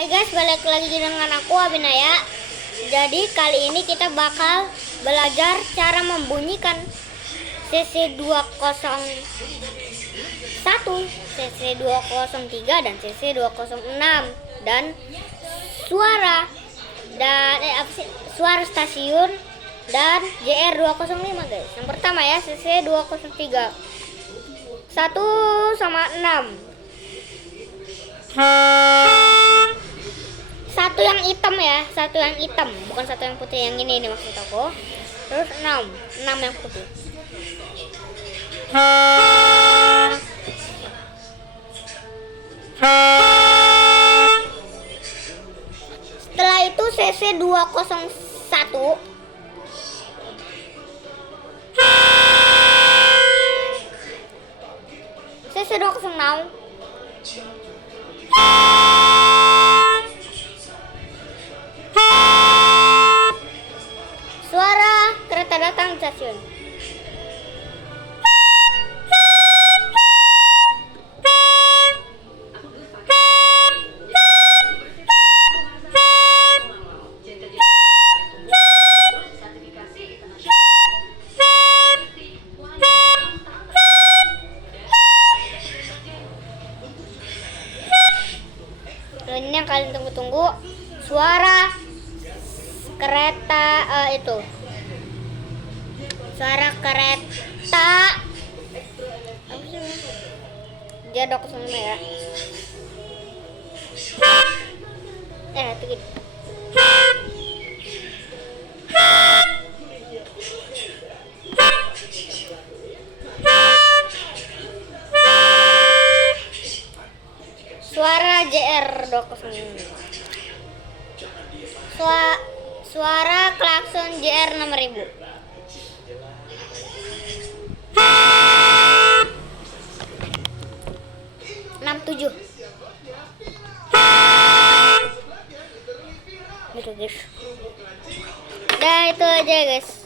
Hai guys, balik lagi dengan aku Abinaya. Jadi kali ini kita bakal belajar cara membunyikan CC201, CC203 dan CC206 dan suara suara stasiun dan JR205 guys. Yang pertama ya, CC203. 1 sama 6. Satu yang hitam ya, satu yang hitam, bukan satu yang putih. Yang ini maksud aku. Terus 6 yang putih. Setelah itu CC201, CC206, suara kereta datang di stasiun. Dan ini yang kalian tunggu-tunggu, suara kereta itu. Suara kereta apa sih? Dia 205 ya. Itu gitu. Suara JR205. Suara klakson JR6000. Tujuh. Gitu guys. Udah itu aja guys.